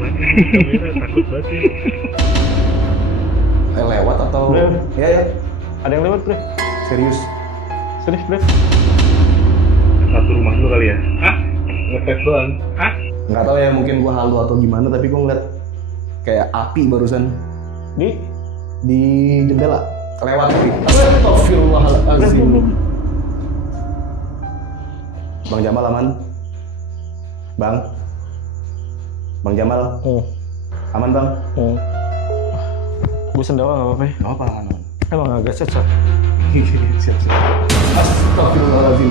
banget nih, kamera takut banget nih. Lewat atau? Bro. Ya. Ada yang lewat, Bre. Serius. Serius, Bre. Satu rumah dulu kali ya? Hah? Ngetes doang? Hah? Nggak tahu ya, mungkin gua halu atau gimana, tapi gua ngeliat kayak api barusan di jendela. Lewat api. Astagfirullahaladzim. Bang Jamal aman? Bang Jamal? Aman, Bang? Gue sendawa nggak apa-apa ya? Nggak apa, aman. Emang agak sesat. Siap. Astagfirullahaladzim.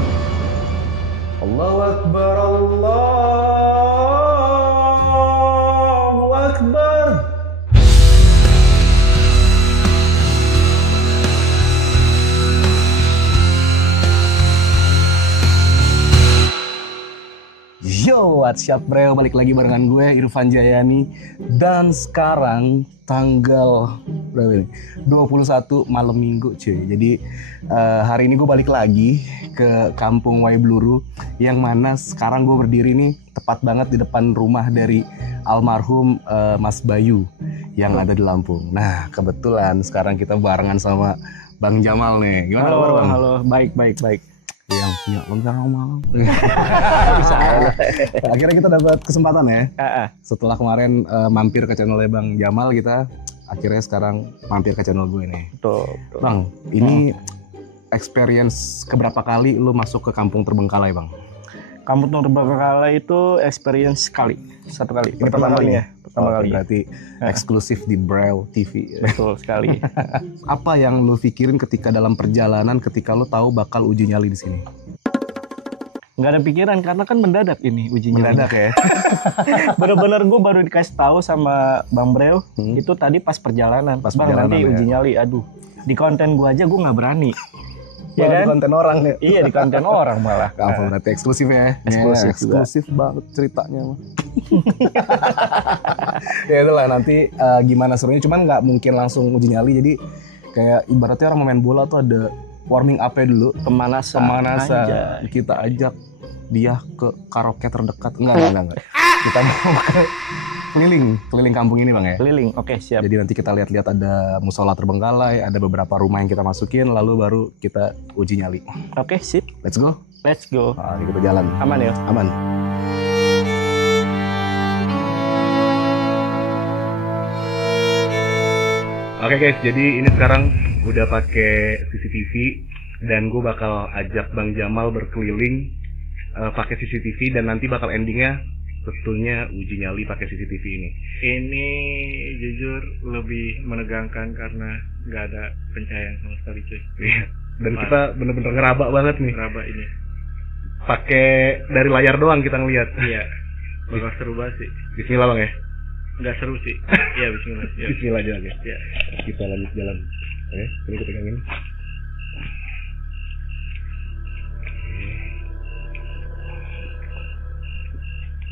Allahu Akbar, Allahu Akbar. Yo, what's up bro? Balik lagi barengan gue, Irfan Jayani. Dan sekarang tanggal berapa ini? 21 malam minggu cuy. Jadi hari ini gue balik lagi ke kampung Waibluru, yang mana sekarang gue berdiri nih tepat banget di depan rumah dari almarhum Mas Bayu yang ada di Lampung. Nah, kebetulan sekarang kita barengan sama Bang Jamal nih. Gimana kabar, Bang? Halo, baik. Yang punya malam. Akhirnya kita dapat kesempatan ya. Setelah kemarin mampir ke channelnya Bang Jamal, kita akhirnya sekarang mampir ke channel gue nih. Betul. Bang, ini experience keberapa kali lu masuk ke Kampung Terbengkalai, Bang? Kampung Terbengkalai itu experience satu kali. Pertama kali ya. Pertama kali. Berarti eksklusif di Braille TV. Betul sekali. Apa yang lu pikirin ketika dalam perjalanan, ketika lu tahu bakal uji nyali di sini? Nggak ada pikiran karena kan mendadak ini uji nyali. Mendadak ya. Bener-bener gue baru dikasih tahu sama Bang Breo itu tadi pas perjalanan. Bang nanti ya. uji nyali, aduh di konten gue aja gue nggak berani. Ya Ya kan? kan? Di konten orang ya. Iya di konten orang malah. Apa berarti eksklusif ya? Eksklusif banget ceritanya mah. Ya itulah, nanti gimana serunya, cuman nggak mungkin langsung uji nyali, jadi kayak ibaratnya orang main bola tuh ada warming up-nya dulu, Pemanasan. aja. Kita ajak dia ke karaoke terdekat. Enggak. Kita mau ke keliling kampung ini, Bang ya. Keliling, oke siap. Jadi nanti kita lihat-lihat ada musola Terbengkalai, ada beberapa rumah yang kita masukin, lalu baru kita uji nyali. Oke sip, Let's go. let's go. Nah, kita jalan. Aman ya? Aman. Oke guys, jadi ini sekarang udah pakai CCTV dan gue bakal ajak Bang Jamal berkeliling pakai CCTV, dan nanti bakal endingnya tentunya uji nyali pakai CCTV ini. Ini jujur lebih menegangkan karena nggak ada pencahayaan sama sekali cuy. Iya. Dan kita bener-bener ngeraba banget nih. Ngeraba ini. Pakai dari layar doang kita ngeliat. Iya. Bakal seru banget sih. Bismillah Bang ya. Nggak seru sih. Iya Bismillah. Ya. Bismillah aja ya. Iya. Kita lanjut jalan. Oke, ini kita pegangin.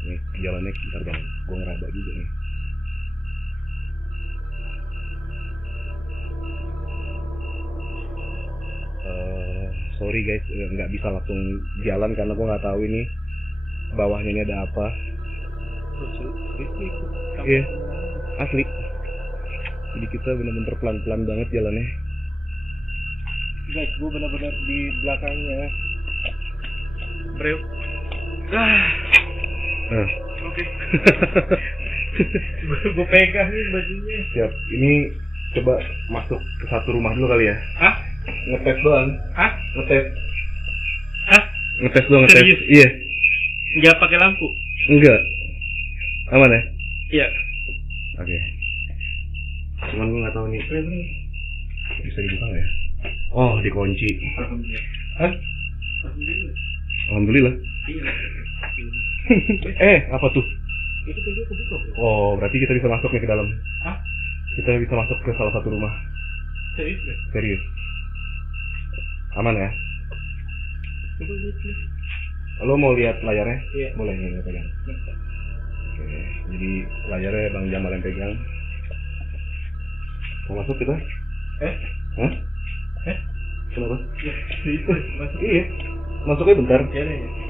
Nih, jalannya bentar Bang. Gue ngeraba juga nih. Sorry guys, nggak bisa langsung jalan karena gue nggak tahu ini bawahnya ini ada apa. Iya, asli. Jadi kita benar-benar pelan-pelan banget jalannya. Guys, gue benar-benar di belakangnya. Breo. Oke. Gue pegang nih bajunya. Siap. Ini coba masuk ke satu rumah dulu kali ya. Hah? Ngetes doang. Hah? Ngetes. Hah? Ngetes doang, ngetes. Serius? Iya. Nggak pakai lampu? Enggak. Aman ya? Iya. Oke. Cuman gue nggak tahu nih. Bisa dibuka nggak ya? Oh, dikunci. Alhamdulillah. Hah? Alhamdulillah. Iya. Apa tuh? Itu pintu kebuka. Oh, berarti kita bisa masuk nih ke dalam. Hah? Kita bisa masuk ke salah satu rumah. Serius? Serius. Aman ya? Lo mau lihat layarnya? Iya. Boleh nih, pegang. Oke, jadi layarnya Bang Jamal yang pegang. Mau masuk kita? Hah? Kenapa? Itu masuk. Iya. Masuknya bentar.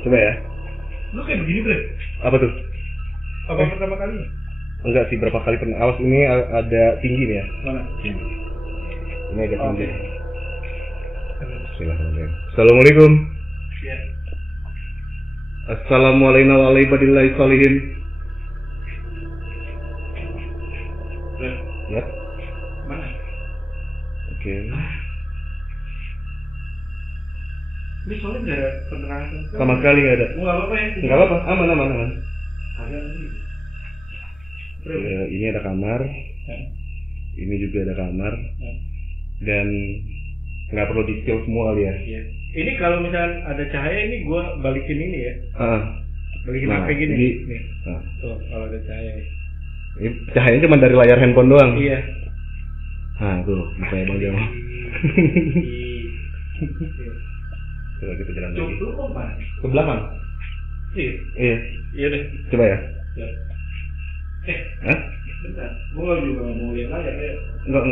Coba ya. Lu kayak begini, Bre? Apa tuh? Apa pertama kali? Enggak sih, berapa kali pernah. Awas, ini ada tinggi nih ya. Mana? Ini agak tinggi. Oke. Bismillahirrahmanirrahim. Assalamualaikum. Ya. Assalamualaikum warahmatullahi wabarakatuh. Ya. Mana? Oke. Ini soalnya nggak ada penerangan. Sama sekali nggak ada. Nggak apa-apa ya? Nggak apa-apa, aman. Ada nih. Ya, ini ada kamar. Ini juga ada kamar. Dan nggak perlu di-kill semua kali ya. Iya. Ini kalau misalkan ada cahaya ini gua balikin ini ya. Balikin Nah, HP gini. ini- Nih. Nah, Tuh, kalau ada cahaya. ini cahayanya cuma dari layar handphone doang. Iya. Nah, tuh, mukanya Bang Jamal. Iya. Coba kita jalan lagi. Tuh, kok mana? Ke belakang. Iya. Iya. Iya deh. Coba ya. Ya. Hah? Bentar. Gua juga mau lihat layar ya. Enggak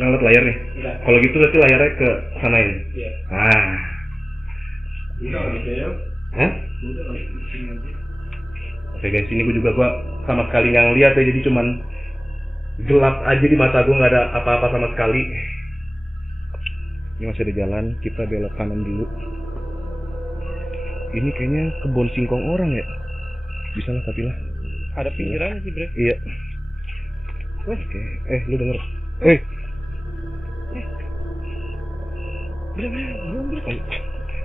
ngeliat layar nih. Enggak. Kalau gitu berarti layarnya ke sana ini. Iya. Ah. Udah aja ya. Hah? Udah sini aja. Oke guys, ini gua sama sekali nggak ngeliat ya, jadi cuman gelap aja di mata gua, nggak ada apa-apa sama sekali. Ini masih ada jalan, kita belok kanan dulu. Ini kayaknya kebun singkong orang ya. Bisa lah tapi lah. Ada pinggirannya sih, Bre. Iya. Oke. Lu denger? Bre.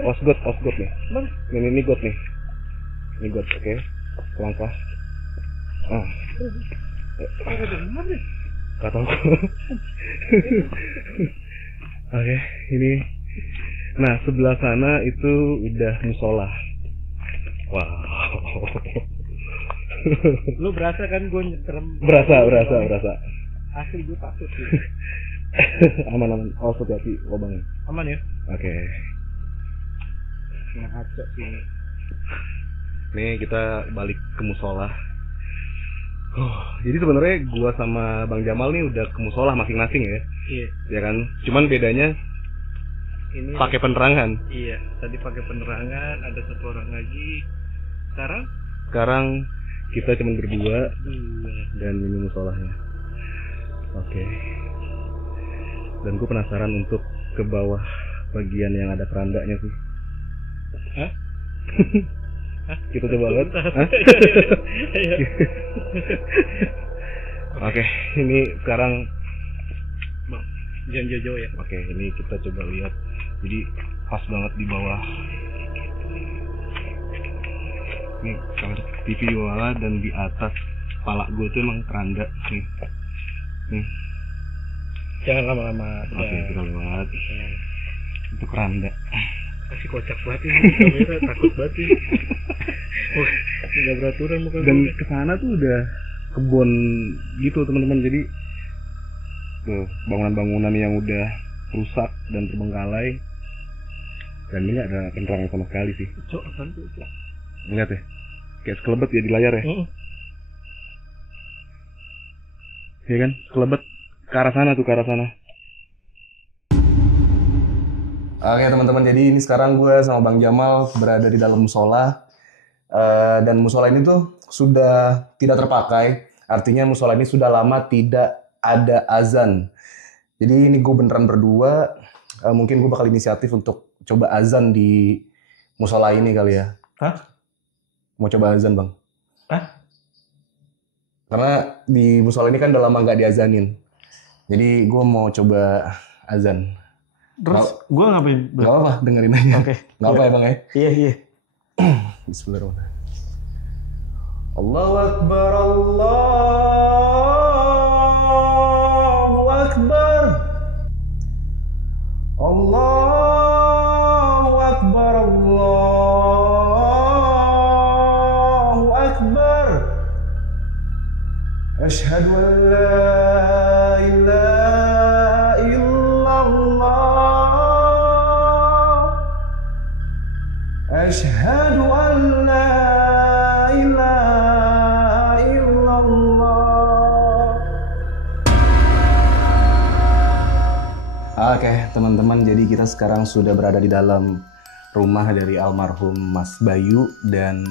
Osgot nih. Mana? Ini got nih. Ini got, oke. Langkah. Ada mana, Bre? Gak tau. Oke, ini. Nah, sebelah sana itu udah musola. Wow. Lu berasa kan gue nyetrem? Berasa. Asli gue takut sih. Aman. Oh, hati-hati lubangnya. Aman ya? Oke. Ngaco sih ini. Nih kita balik ke musola. Jadi sebenarnya gua sama Bang Jamal nih udah ke musola masing-masing ya. Iya. Ya kan? Cuman bedanya Ini pakai penerangan. Iya, tadi pakai penerangan, ada satu orang lagi. Sekarang kita cuma berdua Iya. dan ini musolanya. Oke. Dan gue penasaran untuk ke bawah bagian yang ada kerandanya sih. Hah? Kita coba lihat. Hah? Iya. Oke, ini sekarang. Bang, jangan jauh-jauh ya. Oke, ini kita coba lihat. Jadi pas banget di bawah. Ini kamera TV di bawah dan di atas kepala gue tuh emang keranda nih. Jangan lama-lama. Oke, kita lewat. Itu keranda. Masih kocak banget ini kamera, takut banget ini. Nggak beraturan muka Dan gue. kesana tuh udah kebun gitu teman-teman. Jadi tuh bangunan-bangunan yang udah rusak dan terbengkalai. Dan ini nggak ada penerangan sama sekali sih. Cok, apaan tuh? Cok? Lihat ya, kayak sekelebet ya di layar ya. Iya kan, sekelebet ke arah sana tuh, ke arah sana. Oke teman-teman, jadi ini sekarang gue sama Bang Jamal berada di dalam musola. Dan musola ini tuh sudah tidak terpakai. Artinya musola ini sudah lama tidak ada azan. Jadi ini gue beneran berdua. Mungkin gue bakal inisiatif untuk coba azan di musola ini kali ya. Hah? Mau coba azan Bang? Hah? Karena di musola ini kan udah lama nggak diazanin. Jadi gue mau coba azan. Terus gue ngapain? Gak apa-apa, dengerin aja. Oke. Gak apa ya Bang ya? Iya. Bismillahirrahmanirrahim. Allahu Akbar, Allahu Akbar. Allahu Akbar, Allahu Akbar. Asyhadu an la ilaha illallah. Asyhadu an la ilaha illallah. Oke, teman-teman, jadi kita sekarang sudah berada di dalam rumah dari almarhum Mas Bayu dan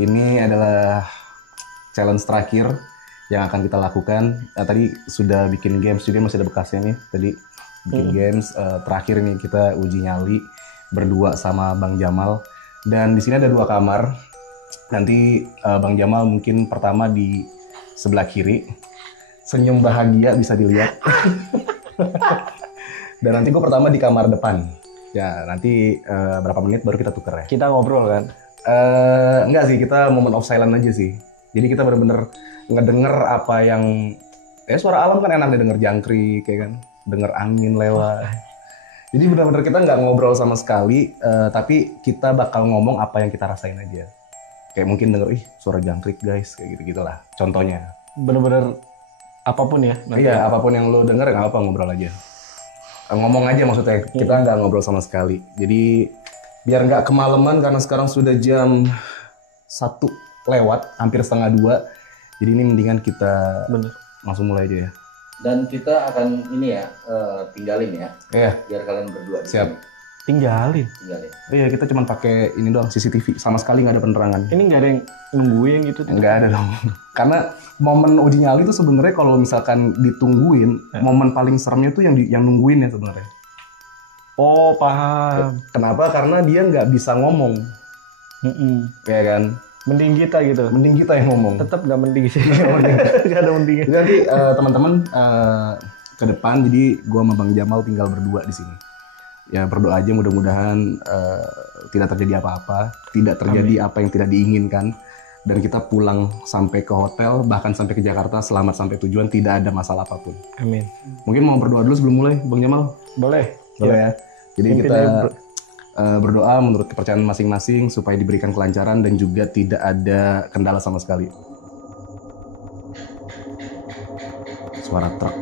ini adalah challenge terakhir yang akan kita lakukan. Tadi sudah bikin games juga, masih ada bekasnya nih. Tadi bikin games. Terakhir nih kita uji nyali berdua sama Bang Jamal. Dan di sini ada 2 kamar. Nanti Bang Jamal mungkin pertama di sebelah kiri. Senyum bahagia bisa dilihat. Dan nanti gue pertama di kamar depan. Ya nanti berapa menit baru kita tuker ya. Kita ngobrol kan? Enggak sih, kita moment of silence aja sih. Jadi kita bener-bener ngedenger apa yang suara alam kan enak nih, denger jangkrik kayak kan, denger angin lewat. Jadi bener-bener kita nggak ngobrol sama sekali, tapi kita bakal ngomong apa yang kita rasain aja. Kayak mungkin denger, suara jangkrik guys, kayak gitu-gitulah. Contohnya. Bener-bener apapun ya? Iya, apapun yang lo denger nggak apa, ngobrol aja. Ngomong aja maksudnya, kita nggak ngobrol sama sekali. Jadi biar nggak kemalaman karena sekarang sudah jam 1 lewat, hampir setengah 2. Jadi ini mendingan kita langsung mulai aja ya. Dan kita akan ini ya, tinggalin ya. Iya. Biar kalian berdua. Siap. Tinggalin. Iya, kita cuma pakai ini doang, CCTV. Sama sekali nggak ada penerangan. Ini nggak ada yang nungguin gitu? Nggak ada dong. Karena momen uji nyali itu sebenarnya kalau misalkan ditungguin, momen paling seremnya tuh yang nungguin ya sebenarnya. Oh, paham. Kenapa? Karena dia nggak bisa ngomong. Ya kan? Mending kita gitu. Mending kita yang ngomong. Tetap nggak mending sih. Nggak ada mendingnya. Jadi nanti teman-teman ke depan, jadi gua sama Bang Jamal tinggal berdua di sini. Ya berdoa aja mudah-mudahan tidak terjadi apa-apa, tidak terjadi apa yang tidak diinginkan, dan kita pulang sampai ke hotel, bahkan sampai ke Jakarta selamat sampai tujuan, tidak ada masalah apapun. Amin. Mungkin mau berdoa dulu sebelum mulai, Bang Jamal? Boleh. Boleh ya. Jadi kita berdoa menurut kepercayaan masing-masing supaya diberikan kelancaran dan juga tidak ada kendala sama sekali. Suara truk.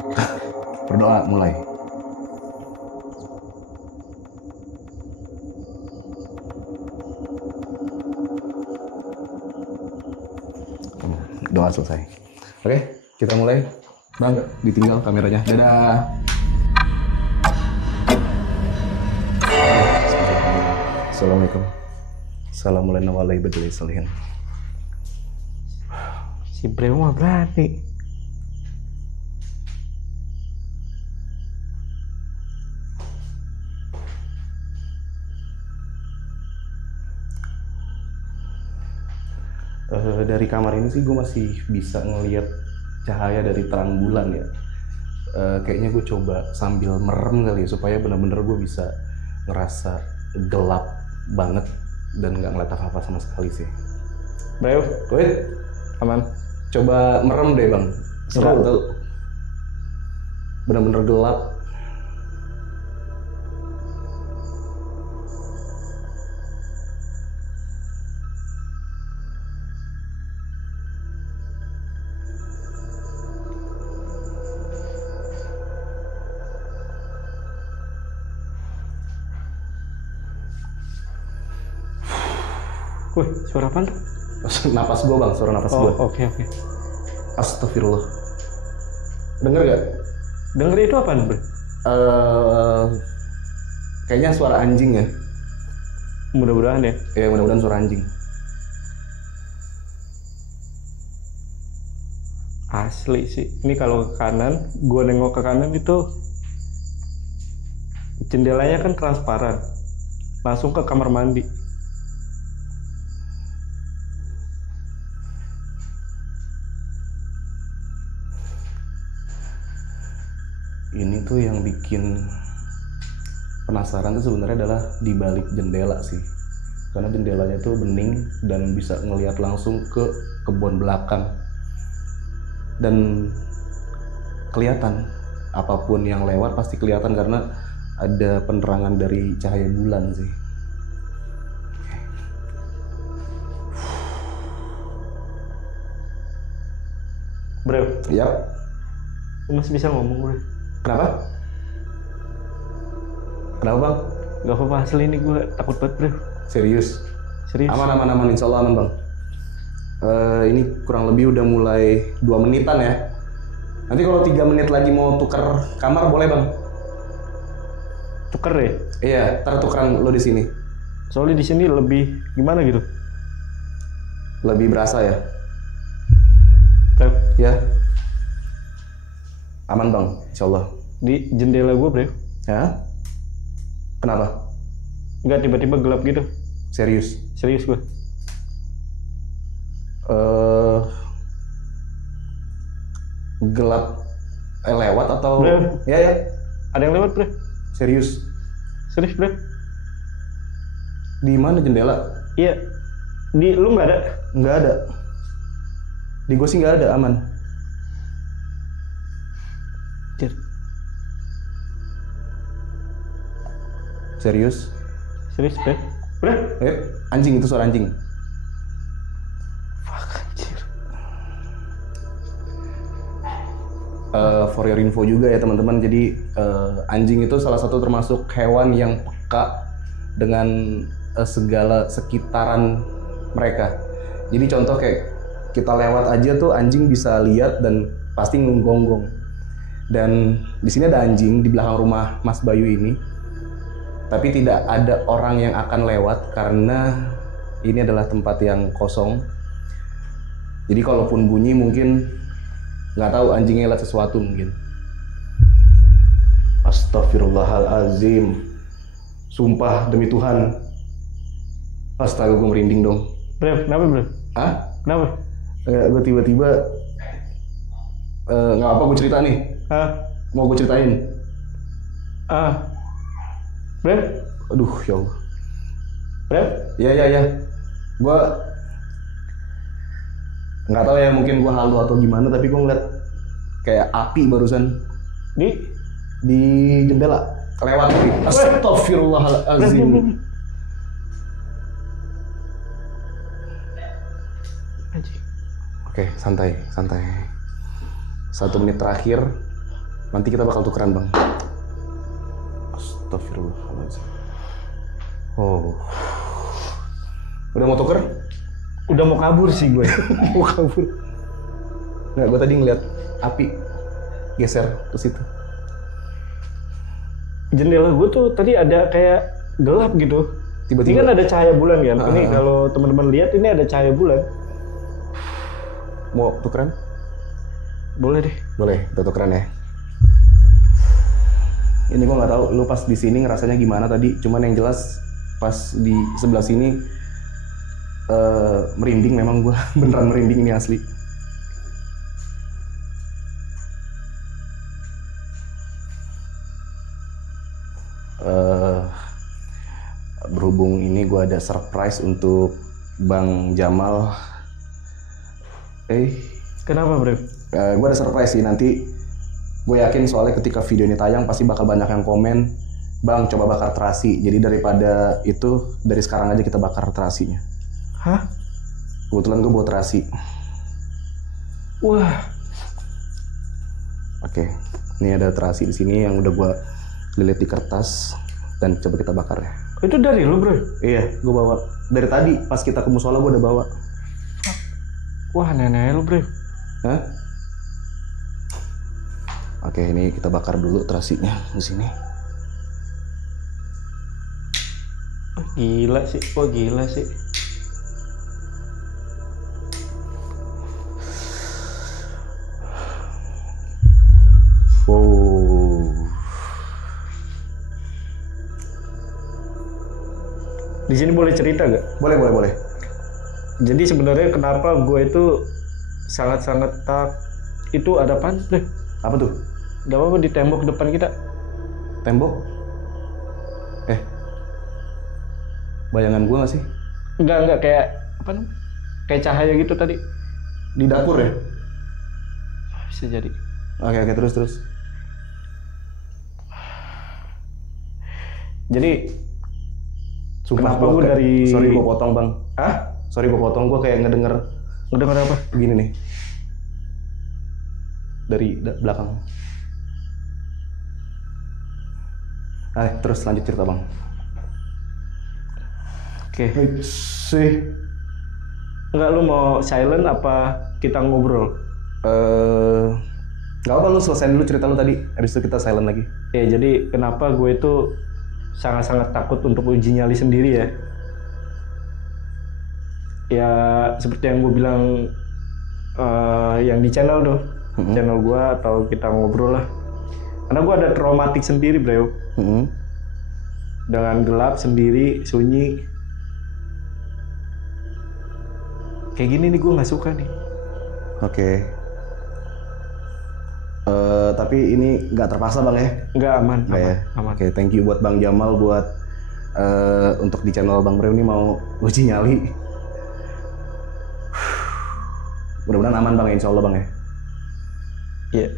Berdoa mulai. Doa selesai. Oke, kita mulai. Bang, ditinggal kameranya. Dadah. Assalamualaikum. Assalamualaikum warahmatullahi wabarakatuh. Si Breo mah berani. Dari kamar ini sih gue masih bisa ngelihat cahaya dari terang bulan ya. Kayaknya gue coba sambil merem kali ya, supaya benar-benar gue bisa ngerasa gelap banget dan nggak ngeliat apa-apa sama sekali sih. Breo, Wait, aman. coba merem deh bang. Seru tuh. Benar-benar gelap. Wih, suara apaan tuh? Napas gue bang, suara napas gue. Oke. Astagfirullah. Denger gak? Denger itu apaan, Bro? Kayaknya suara anjing ya. Mudah-mudahan ya. Ya mudah-mudahan suara anjing. Asli sih. Ini kalau ke kanan, gue nengok ke kanan itu jendelanya kan transparan. Langsung ke kamar mandi. Ini tuh yang bikin penasaran tuh sebenarnya adalah di balik jendela sih. Karena jendelanya tuh bening dan bisa ngelihat langsung ke kebun belakang. Dan kelihatan apapun yang lewat pasti kelihatan karena ada penerangan dari cahaya bulan sih. Bro, Yap. lu masih bisa ngomong, Bro? Kenapa? Kenapa bang? Gak apa-apa, asli ini gue takut banget, Bro. Serius? Serius. Aman, insya Allah aman bang. Ini kurang lebih udah mulai 2 menitan ya. Nanti kalau 3 menit lagi mau tuker kamar boleh bang? Tuker ya? Iya, ntar tukeran lo di sini. Soalnya di sini lebih gimana gitu? Lebih berasa ya. Bro, Ya. Aman bang, insya Allah. di jendela gue bro. Ya. Kenapa? Nggak tiba-tiba gelap gitu. Serius? Serius gue. Gelap lewat atau? Bro. Ya ya. Ada yang lewat bro. Serius? Serius bro. Di mana jendela? Iya. Di lu nggak ada? Nggak ada. Di gue sih nggak ada, aman. Anjir. Serius? Serius bro. Bro. Anjing itu suara anjing. Fuck anjir. For your info juga ya teman-teman, jadi anjing itu salah satu termasuk hewan yang peka dengan segala sekitaran mereka. Jadi contoh kayak kita lewat aja tuh anjing bisa lihat dan pasti ngegonggong. Dan di sini ada anjing di belakang rumah Mas Bayu ini, tapi tidak ada orang yang akan lewat karena ini adalah tempat yang kosong. Jadi kalaupun bunyi mungkin nggak tahu anjingnya lihat sesuatu mungkin. Astagfirullahalazim. Sumpah demi Tuhan. Astaga, gue merinding dong. Bro, kenapa bro? Hah? Kenapa? Gue tiba-tiba nggak apa gue cerita nih. Hah? Mau gue ceritain. Bro? Aduh ya Allah. Bro? Ya. Gue nggak tahu ya, mungkin gue halu atau gimana, tapi gue ngeliat kayak api barusan di jendela kelewat. Astagfirullahalazim. Oke, santai. 1 menit terakhir, nanti kita bakal tukeran bang. Astagfirullahaladzim. Oh, udah mau tuker? Udah mau kabur sih gue. Mau kabur? Nggak, gue tadi ngeliat api geser ke situ. Jendela gue tuh tadi ada kayak gelap gitu. Tiba-tiba. Ini kan ada cahaya bulan kan. Ini kalau teman-teman lihat ini ada cahaya bulan. Mau tukeran? Boleh deh. Boleh, kita tukeran ya. Ini gue nggak tahu lu pas di sini ngerasanya gimana tadi. Cuman yang jelas pas di sebelah sini merinding, memang gue beneran merinding, ini asli. Berhubung ini gue ada surprise untuk Bang Jamal. Kenapa bro? Gue ada surprise sih, nanti gue yakin soalnya ketika video ini tayang pasti bakal banyak yang komen, Bang coba bakar terasi. Jadi daripada itu, dari sekarang aja kita bakar terasinya. Hah? Kebetulan gue bawa terasi. Wah. Oke, ini ada terasi di sini yang udah gue lilit di kertas dan coba kita bakar ya. Itu dari lu bro? Iya, gue bawa dari tadi pas kita ke musola gue udah bawa. Wah nenek lu bro. Hah? Oke, ini kita bakar dulu terasinya di sini. Gila sih, gila sih. Di sini boleh cerita gak? Boleh. Jadi sebenarnya kenapa gue itu sangat-sangat itu ada apaan? Apa tuh? Gak apa-apa di tembok depan kita. Tembok? Bayangan gue gak sih? Enggak kayak apa namanya? Kayak cahaya gitu tadi. Di dapur ya? Bisa jadi. Oke, terus. Jadi Sumpah, kenapa gue dari... Sorry gue potong bang. Hah? Sorry gue potong, gue kayak ngedenger apa? begini nih. Dari belakang. Terus lanjut cerita bang. Oke. Sih. Enggak, lu mau silent apa kita ngobrol? Gak apa, lu selesain dulu cerita lu tadi. Habis itu kita silent lagi. Ya jadi kenapa gue itu sangat-sangat takut untuk uji nyali sendiri ya. Ya seperti yang gue bilang yang di channel tuh, channel gua atau kita ngobrol lah. Karena gua ada traumatik sendiri, bro. Dengan gelap sendiri, sunyi. Kayak gini nih gua nggak suka nih. Oke. Tapi ini nggak terpaksa bang ya? Nggak, aman, Nggak ya? aman. Oke, thank you buat Bang Jamal buat untuk di channel Bang Breu ini mau uji nyali. Mudah-mudahan aman bang, insya Allah bang ya. Iya.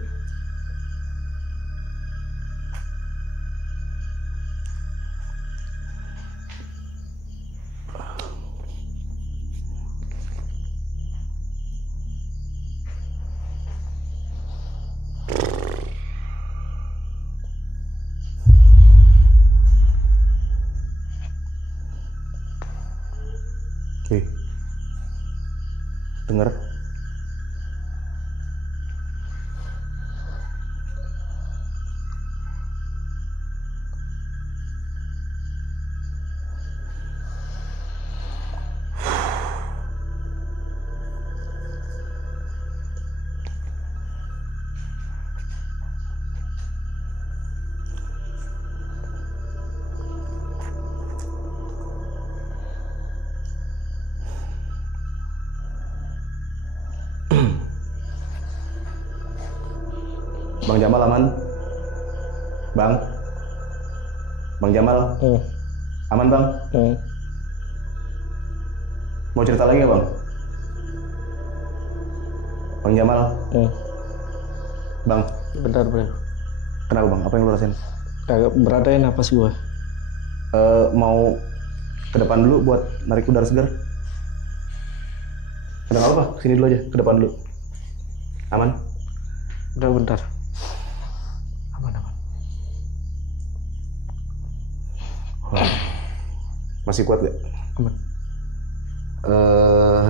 Oke. Dengar. Bang Jamal aman? Bang Jamal? Aman bang? Mau cerita lagi ya bang? Bang Jamal? Bang? Bentar, bro. Kenapa bang? Apa yang lu rasain? Agak berat aja napas gua. Mau ke depan dulu buat narik udara segar? Udah nggak apa-apa, sini dulu aja, ke depan dulu. Aman? Udah, bentar. Aman. Masih kuat gak? Aman.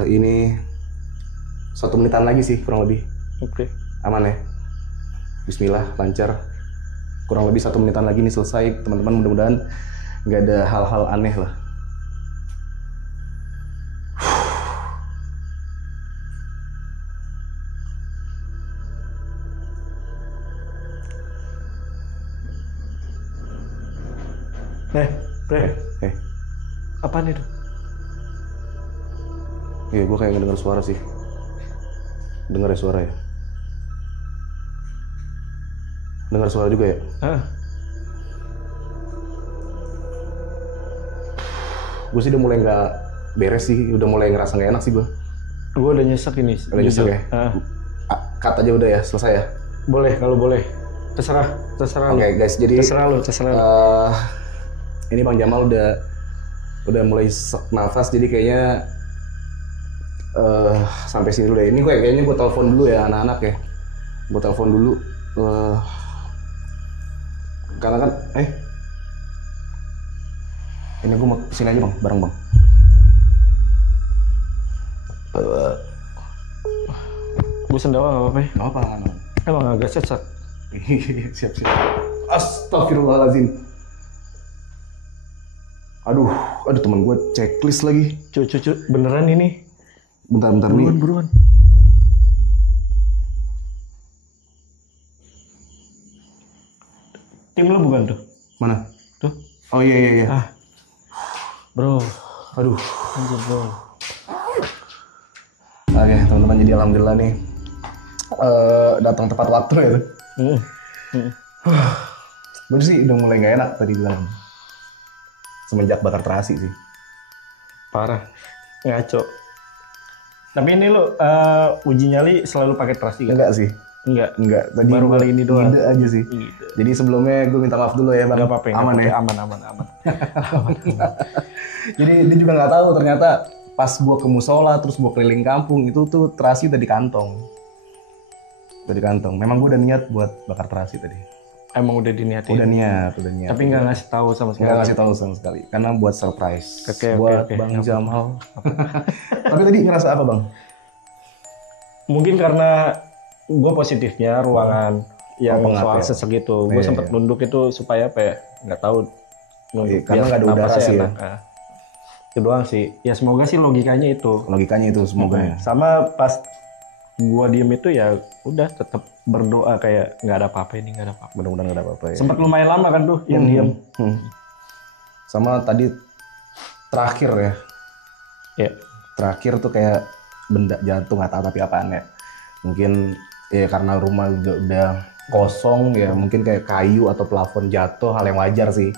Ini 1 menitan lagi sih kurang lebih. Oke. Aman ya? Bismillah, lancar. Kurang lebih 1 menitan lagi nih selesai. Teman-teman mudah-mudahan nggak ada hal-hal aneh lah. Bre. Apaan itu? Iya, gue kayak ngedenger suara sih. Dengar ya suara ya? Dengar suara juga ya? Gue sih udah mulai nggak beres sih, udah mulai ngerasa nggak enak sih gue. Gue udah nyesek ini. Udah nyesek ya? Cut aja udah ya, selesai ya? Boleh, kalau boleh. Terserah Oke, lu. guys, jadi Terserah lu. ini Bang Jamal udah mulai sesak nafas, jadi kayaknya sampai sini dulu deh. Ini kayaknya gue telepon dulu ya anak-anak ya. Gue telepon dulu. Karena kan, ini gue mau kesini aja bang, bareng bang. Gue sendawa nggak apa-apa ya? Nggak apa-apa. Emang agak sesek. Siap. Astagfirullahaladzim. Aduh teman gue checklist lagi. Cucu, beneran ini? Bentar nih. Buruan. Tim lu bukan tuh? Mana? Tuh. Oh iya. Bro. Aduh. Anjir, bro. Oke teman-teman, jadi alhamdulillah nih datang tepat waktu ya. Gue sih udah mulai nggak enak tadi bilang. Semenjak bakar terasi sih. Parah. Ngaco. Tapi ini lu uji nyali selalu pakai terasi kan? Enggak sih. Enggak. Tadi Baru kali ini doang. Ide aja sih. Ide. Jadi sebelumnya gue minta maaf dulu ya bang. Nggak apa-apa. Aman ya. Aman. Jadi dia juga nggak tahu ternyata pas gue ke musola terus gue keliling kampung itu tuh terasi udah di kantong. Memang gue udah niat buat bakar terasi tadi. Emang udah diniatin? Udah niat. Tapi nggak ngasih tahu sama sekali? Nggak ngasih tahu sama sekali. Karena buat surprise. Oke. Buat Bang Jamal. Tapi tadi ngerasa apa bang? Mungkin karena gue positifnya ruangan yang pengap soal ya? sesek itu. Gue sempet nunduk itu supaya apa ya? Nggak tahu. Nunduk Karena nggak ada udara sih ya? Itu doang sih. Ya semoga sih logikanya itu. Logikanya itu semoga ya. Sama pas gua diem itu ya udah tetap berdoa kayak nggak ada apa-apa ini, nggak ada apa-apa. Mudah-mudahan nggak ada apa-apa ya. Sempat lumayan lama kan tuh yang diem. Sama tadi terakhir ya. Ya. Terakhir tuh kayak benda jatuh, nggak tahu tapi apaan ya. Mungkin ya karena rumah juga udah kosong ya, mungkin kayak kayu atau plafon jatuh, hal yang wajar sih.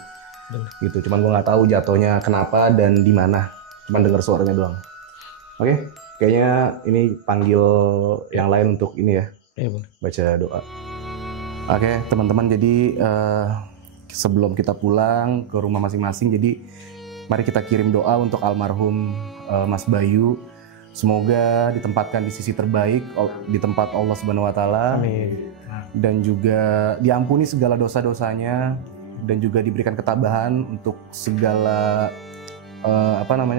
Gitu. Cuman gua nggak tahu jatuhnya kenapa dan di mana. Cuman dengar suaranya doang. Oke, kayaknya ini panggil yang lain untuk ini ya. Iya, boleh. Baca doa. Oke, teman-teman, jadi sebelum kita pulang ke rumah masing-masing, jadi mari kita kirim doa untuk almarhum Mas Bayu. Semoga ditempatkan di sisi terbaik di tempat Allah Subhanahu wa taala. Amin. Dan juga diampuni segala dosa-dosanya dan juga diberikan ketabahan untuk segala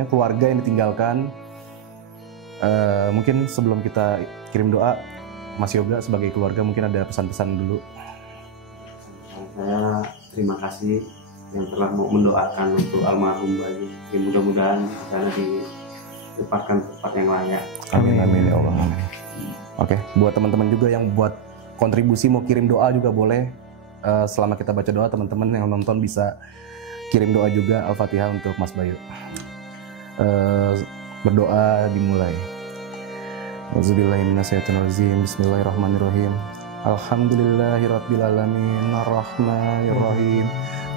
keluarga yang ditinggalkan. Mungkin sebelum kita kirim doa, Mas Yoga sebagai keluarga mungkin ada pesan-pesan dulu. Saya terima kasih yang telah mau mendoakan untuk almarhum Bayu. Mudah-mudahan karena ditempatkan tempat yang layak. Amin amin ya Allah. Oke, buat teman-teman juga yang buat kontribusi mau kirim doa juga boleh. Selama kita baca doa, teman-teman yang nonton bisa kirim doa juga. Al-Fatihah untuk Mas Bayu. Berdoa dimulai. Auzubillahiminasyaitonirrajim. Bismillahirrahmanirrahim. Alhamdulillahirrabbilalamin. Arrahmanirrahim.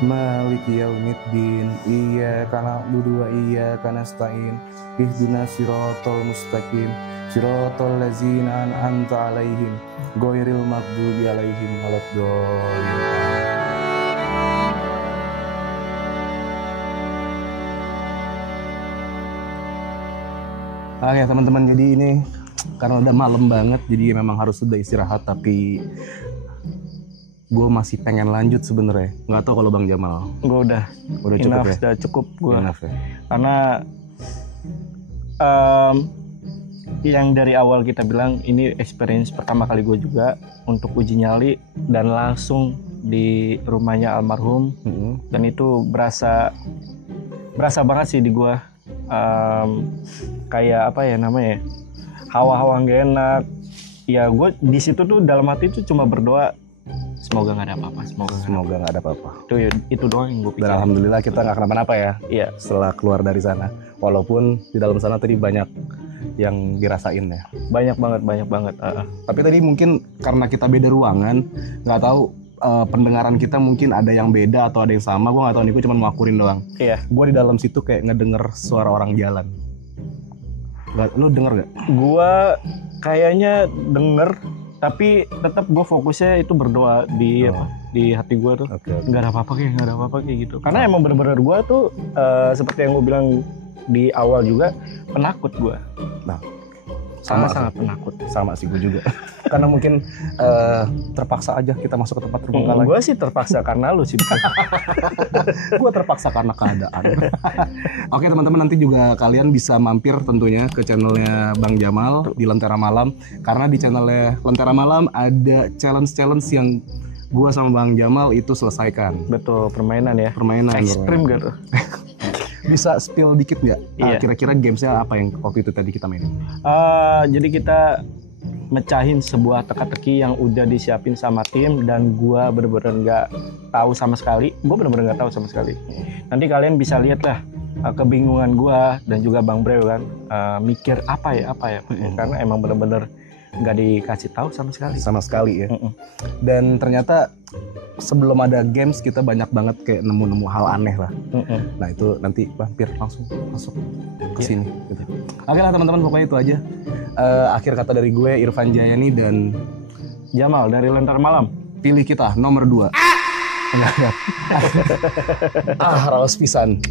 Maliki yaumiddin. Iyyaka na'budu wa iyyaka nasta'in. Ihdinas siratal mustaqim. Siratal ladzina an'amta 'alaihim ghairil maghdubi 'alaihim waladdallin. Oke teman-teman, jadi ini karena udah malam banget, jadi memang harus sudah istirahat, tapi gue masih pengen lanjut sebenarnya. Nggak tahu kalau Bang Jamal. Gue udah cukup enough, ya? udah cukup gue. Enough ya? Karena yang dari awal kita bilang ini experience pertama kali gue juga untuk uji nyali dan langsung di rumahnya almarhum. Dan itu berasa banget sih di gue. Kayak apa ya namanya, hawa-hawa gak enak ya. Gue di situ tuh dalam hati tuh cuma berdoa semoga nggak ada apa-apa, Semoga nggak ada apa-apa. Itu doang yang gue pikir. Dan alhamdulillah kita nggak kenapa-napa ya. Iya. Setelah keluar dari sana, walaupun di dalam sana tadi banyak yang dirasain ya. Banyak banget. Tapi tadi mungkin karena kita beda ruangan, nggak tahu pendengaran kita mungkin ada yang beda atau ada yang sama. Gue nggak tahu nih, gue cuma ngakurin doang. Iya. Gue di dalam situ kayak ngedenger suara orang jalan. Lu denger gak? Gua kayaknya denger, tapi tetap gue fokusnya itu berdoa di hati gue tuh. Nggak ada apa-apa kayak gitu. Karena emang bener-bener gue tuh seperti yang gue bilang di awal juga, penakut gue. Nah, sangat penakut. Sama sih gue juga. Karena mungkin terpaksa aja kita masuk ke tempat terbengkalai. Gue sih terpaksa karena lu sih. Gue terpaksa karena keadaan. Oke teman-teman, nanti juga kalian bisa mampir tentunya ke channelnya Bang Jamal di Lentera Malam. Karena di channelnya Lentera Malam ada challenge-challenge yang gue sama Bang Jamal itu selesaikan. Betul, permainan ya. Permainan. Ekstrim gitu. Bisa spill dikit nggak? Iya. Kira-kira gamesnya apa yang waktu itu tadi kita mainin? Jadi kita mecahin sebuah teka-teki yang udah disiapin sama tim, dan gua bener-bener nggak tahu sama sekali. Nanti kalian bisa lihat lah kebingungan gua dan juga Bang Breu kan, mikir apa ya. Karena emang bener-bener nggak dikasih tahu sama sekali ya. Dan ternyata sebelum ada games kita banyak banget kayak nemu-nemu hal aneh lah. Nah itu nanti mampir langsung masuk ke sini gitu. Oke lah teman-teman, pokoknya itu aja. Akhir kata dari gue Irfan Jayani dan Jamal dari Lentera Malam. Pilih kita nomor 2. Raos pisan.